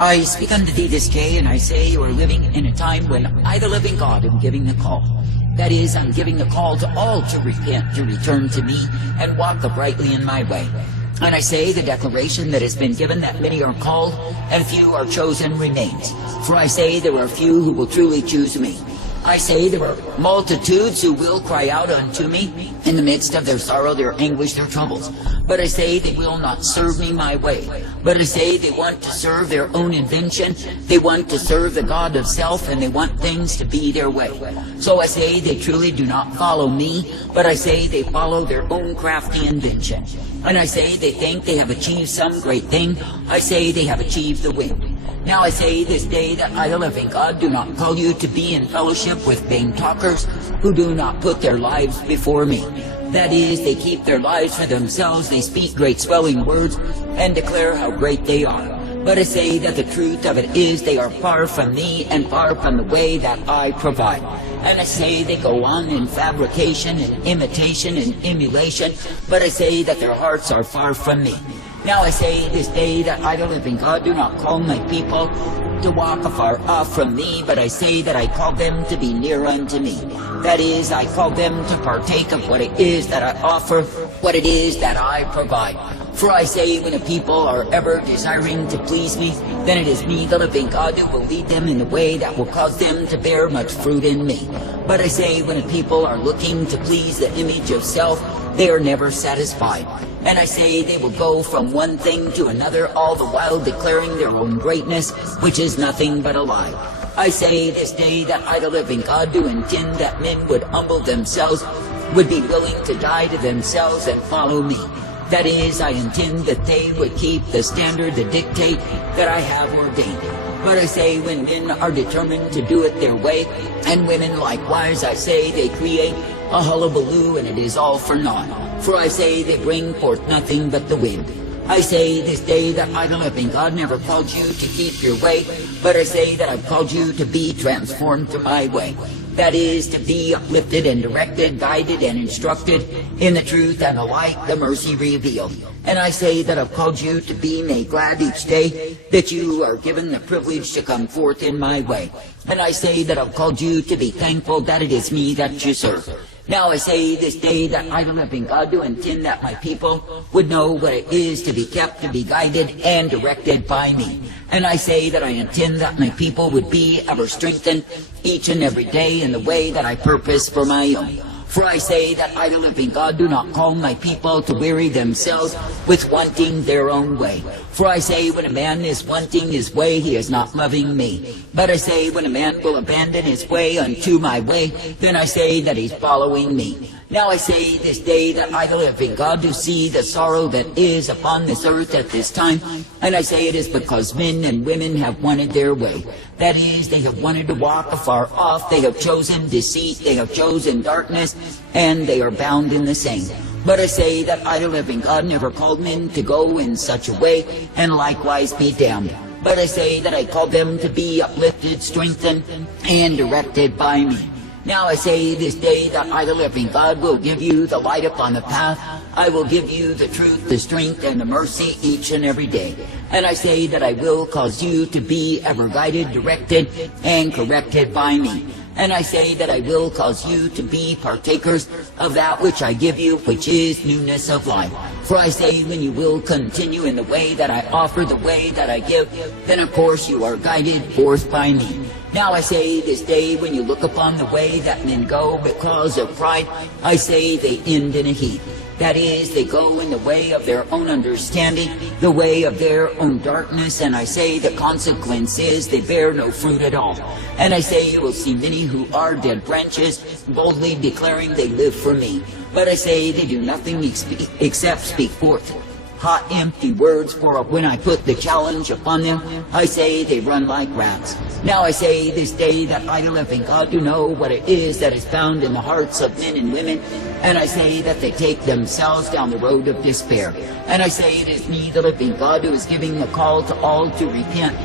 I speak unto thee this day, and I say you are living in a time when I, the living God, am giving the call. That is, I'm giving the call to all to repent, to return to me, and walk uprightly in my way. And I say the declaration that has been given that many are called, and few are chosen remains. For I say there are few who will truly choose me. I say there are multitudes who will cry out unto me in the midst of their sorrow, their anguish, their troubles. But I say they will not serve me my way. But I say they want to serve their own invention. They want to serve the God of self, and they want things to be their way. So I say they truly do not follow me, but I say they follow their own crafty invention. And I say they think they have achieved some great thing. I say they have achieved the wind. Now I say this day that I, the living God, do not call you to be in fellowship with vain talkers who do not put their lives before me. That is, they keep their lives for themselves, they speak great swelling words, and declare how great they are. But I say that the truth of it is they are far from me and far from the way that I provide. And I say they go on in fabrication and imitation and emulation, but I say that their hearts are far from me. Now I say this day that I, the living God, do not call my people to walk afar off from me, but I say that I call them to be near unto me. That is, I call them to partake of what it is that I offer, what it is that I provide. For I say when a people are ever desiring to please me, then it is me, the living God, who will lead them in the way that will cause them to bear much fruit in me. But I say when a people are looking to please the image of self, they are never satisfied. And I say they will go from one thing to another, all the while declaring their own greatness, which is nothing but a lie. I say this day that I, the living God, do intend that men would humble themselves, would be willing to die to themselves and follow me. That is, I intend that they would keep the standard, the dictate that I have ordained. But I say when men are determined to do it their way, and women likewise, I say they create a hullabaloo, and it is all for naught. For I say they bring forth nothing but the wind. I say this day that I, the living God, never called you to keep your way, but I say that I've called you to be transformed to my way. That is, to be uplifted and directed, guided and instructed in the truth and the light, the mercy revealed. And I say that I've called you to be made glad each day that you are given the privilege to come forth in my way. And I say that I've called you to be thankful that it is me that you serve. Now I say this day that I, the living God, do intend that my people would know what it is to be kept, to be guided and directed by me. And I say that I intend that my people would be ever strengthened each and every day in the way that I purpose for my own. For I say that I, the living God, do not call my people to weary themselves with wanting their own way. For I say when a man is wanting his way, he is not loving me. But I say when a man will abandon his way unto my way, then I say that he's following me. Now I say this day that I, the living God, do see the sorrow that is upon this earth at this time. And I say it is because men and women have wanted their way. That is, they have wanted to walk afar off. They have chosen deceit. They have chosen darkness. And they are bound in the same. But I say that I, the living God, never called men to go in such a way and likewise be damned. But I say that I called them to be uplifted, strengthened, and directed by me. Now I say this day that I, the living God, will give you the light upon the path. I will give you the truth, the strength, and the mercy each and every day. And I say that I will cause you to be ever guided, directed, and corrected by me. And I say that I will cause you to be partakers of that which I give you, which is newness of life. For I say when you will continue in the way that I offer, the way that I give, then of course you are guided forth by me. Now I say this day when you look upon the way that men go because of pride, I say they end in a heap. That is, they go in the way of their own understanding, the way of their own darkness, and I say the consequence is they bear no fruit at all. And I say you will see many who are dead branches, boldly declaring they live for me. But I say they do nothing except speak forth hot, empty words, for when I put the challenge upon them, I say they run like rats. Now I say this day that I, the living God, do know what it is that is found in the hearts of men and women, and I say that they take themselves down the road of despair. And I say it is me, the living God, who is giving a call to all to repent,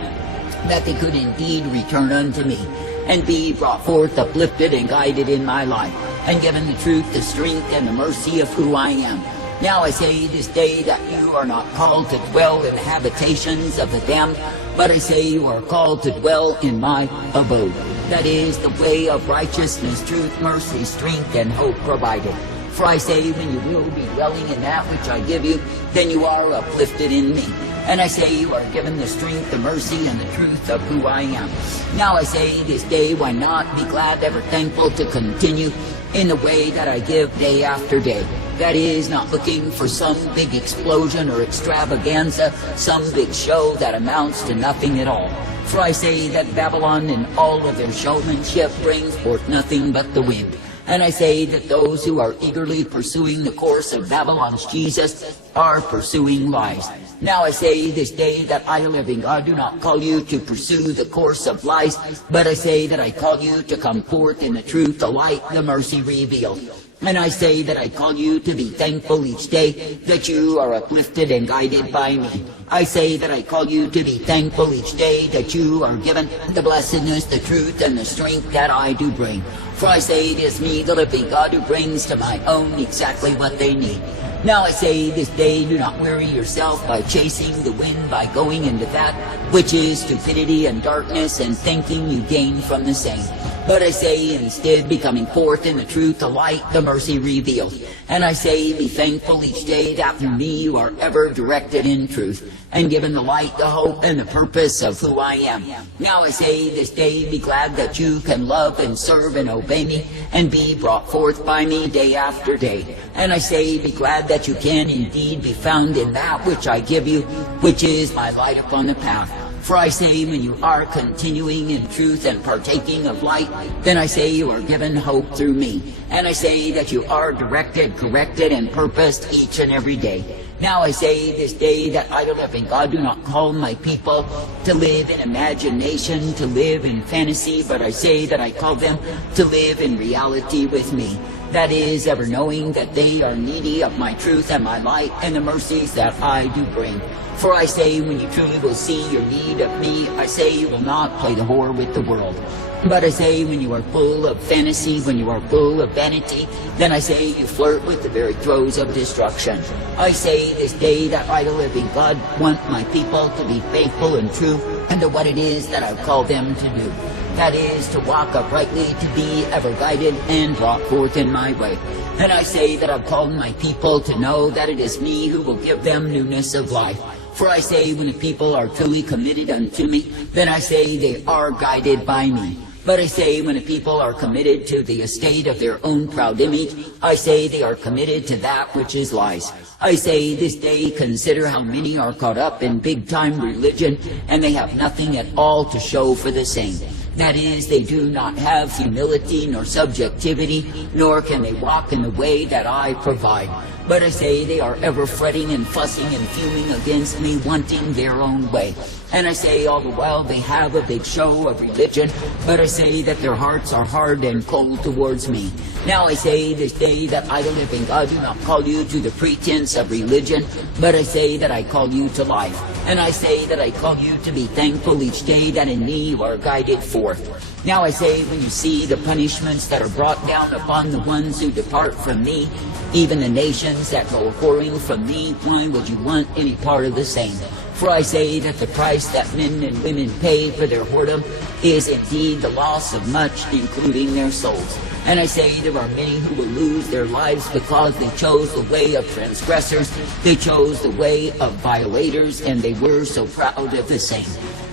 that they could indeed return unto me, and be brought forth, uplifted, and guided in my life, and given the truth, the strength, and the mercy of who I am. Now I say this day that you are not called to dwell in the habitations of the damned, but I say you are called to dwell in my abode. That is the way of righteousness, truth, mercy, strength, and hope provided. For I say, when you will be dwelling in that which I give you, then you are uplifted in me. And I say you are given the strength, the mercy, and the truth of who I am. Now I say this day, why not be glad, ever thankful to continue in the way that I give day after day. That is, not looking for some big explosion or extravaganza, some big show that amounts to nothing at all. For I say that Babylon and all of their showmanship brings forth nothing but the wind. And I say that those who are eagerly pursuing the course of Babylon's Jesus are pursuing lies. Now I say this day that I, the living God, do not call you to pursue the course of lies, but I say that I call you to come forth in the truth, the light, the mercy revealed. And I say that I call you to be thankful each day that you are uplifted and guided by me. I say that I call you to be thankful each day that you are given the blessedness, the truth, and the strength that I do bring. For I say it is me, the living God, who brings to my own exactly what they need. Now I say this day, do not weary yourself by chasing the wind, by going into that which is stupidity and darkness, and thinking you gain from the same. But I say instead, be coming forth in the truth, the light, the mercy revealed. And I say, be thankful each day that through me you are ever directed in truth, and given the light, the hope, and the purpose of who I am. Now I say this day, be glad that you can love and serve and obey me, and be brought forth by me day after day. And I say, be glad that you can indeed be found in that which I give you, which is my light upon the path. For I say, when you are continuing in truth and partaking of light, then I say you are given hope through me. And I say that you are directed, corrected, and purposed each and every day. Now I say this day that I, the living God, do not call my people to live in imagination, to live in fantasy, but I say that I call them to live in reality with me. That is, ever knowing that they are needy of my truth and my light and the mercies that I do bring. For I say, when you truly will see your need of me, I say you will not play the whore with the world. But I say, when you are full of fantasy, when you are full of vanity, then I say you flirt with the very throes of destruction. I say this day that I, the living God, want my people to be faithful and true unto what it is that I've called them to do. That is, to walk uprightly, to be ever guided and brought forth in my way. And I say that I've called my people to know that it is me who will give them newness of life. For I say, when the people are truly committed unto me, then I say they are guided by me. But I say, when the people are committed to the estate of their own proud image, I say they are committed to that which is lies. I say this day, consider how many are caught up in big-time religion, and they have nothing at all to show for the same. That is, they do not have humility nor subjectivity, nor can they walk in the way that I provide. But I say they are ever fretting and fussing and fuming against me, wanting their own way. And I say all the while they have a big show of religion, but I say that their hearts are hard and cold towards me. Now I say this day that I, the living God, do not call you to the pretense of religion, but I say that I call you to life. And I say that I call you to be thankful each day that in me you are guided forth. Now I say, when you see the punishments that are brought down upon the ones who depart from me, even the nations that go whoring from me, why would you want any part of the same? For I say that the price that men and women pay for their whoredom is indeed the loss of much, including their souls. And I say there are many who will lose their lives because they chose the way of transgressors, they chose the way of violators, and they were so proud of the same.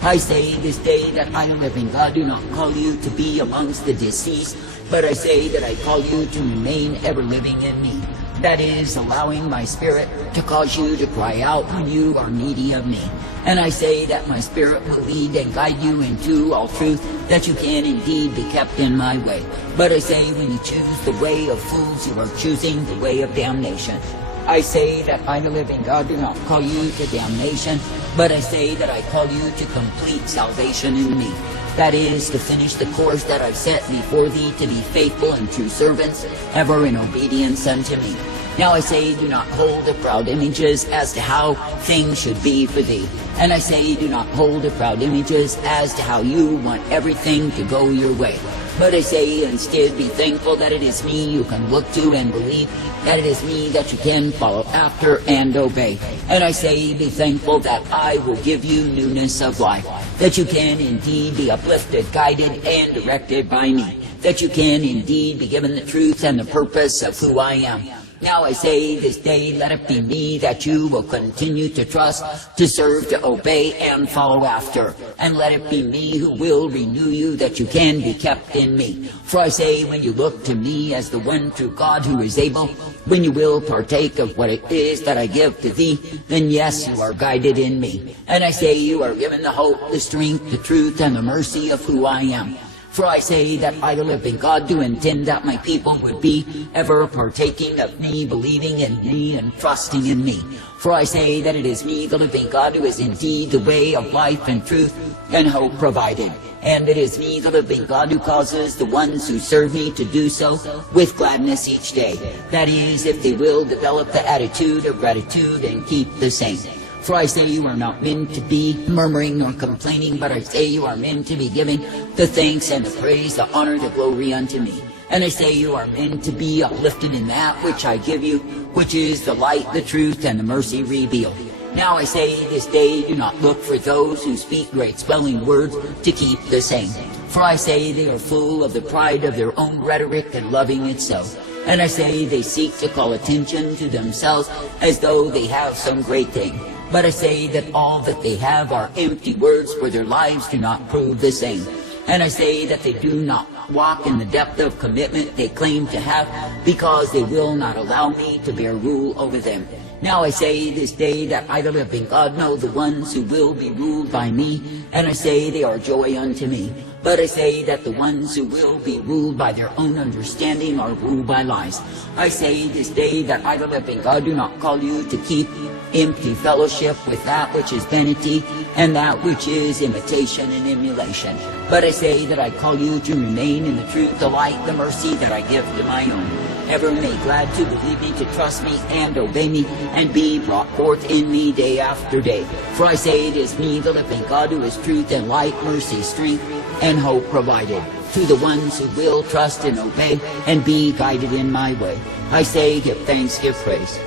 I say this day that I, the living God, do not call you to be amongst the deceased, but I say that I call you to remain ever living in me. That is, allowing my spirit to cause you to cry out when you are needy of me. And I say that my spirit will lead and guide you into all truth, that you can indeed be kept in my way. But I say, when you choose the way of fools, you are choosing the way of damnation. I say that I, the living God, do not call you to damnation, but I say that I call you to complete salvation in me. That is, to finish the course that I've set before thee, to be faithful and true servants, ever in obedience unto me. Now I say, do not hold up proud images as to how things should be for thee. And I say, do not hold up proud images as to how you want everything to go your way. But I say, instead, be thankful that it is me you can look to and believe, that it is me that you can follow after and obey. And I say, be thankful that I will give you newness of life, that you can indeed be uplifted, guided, and directed by me, that you can indeed be given the truth and the purpose of who I am. Now I say this day, let it be me that you will continue to trust, to serve, to obey, and follow after. And let it be me who will renew you, that you can be kept in me. For I say, when you look to me as the one true God who is able, when you will partake of what it is that I give to thee, then yes, you are guided in me. And I say, you are given the hope, the strength, the truth, and the mercy of who I am. For I say that I, the living God, do intend that my people would be ever partaking of me, believing in me, and trusting in me. For I say that it is me, the living God, who is indeed the way of life and truth and hope provided. And it is me, the living God, who causes the ones who serve me to do so with gladness each day. That is, if they will develop the attitude of gratitude and keep the same. For I say you are not meant to be murmuring nor complaining, but I say you are meant to be giving the thanks and the praise, the honor, the glory unto me. And I say you are meant to be uplifted in that which I give you, which is the light, the truth, and the mercy revealed. Now I say this day, do not look for those who speak great swelling words to keep the same. For I say they are full of the pride of their own rhetoric and loving it so. And I say they seek to call attention to themselves as though they have some great thing. But I say that all that they have are empty words, for their lives do not prove the same. And I say that they do not walk in the depth of commitment they claim to have, because they will not allow me to bear rule over them. Now I say this day that I, the living God, know the ones who will be ruled by me, and I say they are joy unto me. But I say that the ones who will be ruled by their own understanding are ruled by lies. I say this day that I, the living God, do not call you to keep empty fellowship with that which is vanity and that which is imitation and emulation. But I say that I call you to remain in the truth, the light, the mercy that I give to my own. Ever made glad to believe me, to trust me, and obey me, and be brought forth in me day after day. For I say it is me, the living God, who is truth and light, mercy, strength, and hope provided. To the ones who will trust and obey, and be guided in my way, I say, give thanks, give praise.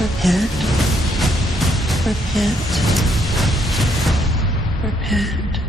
Repent. Repent. Repent.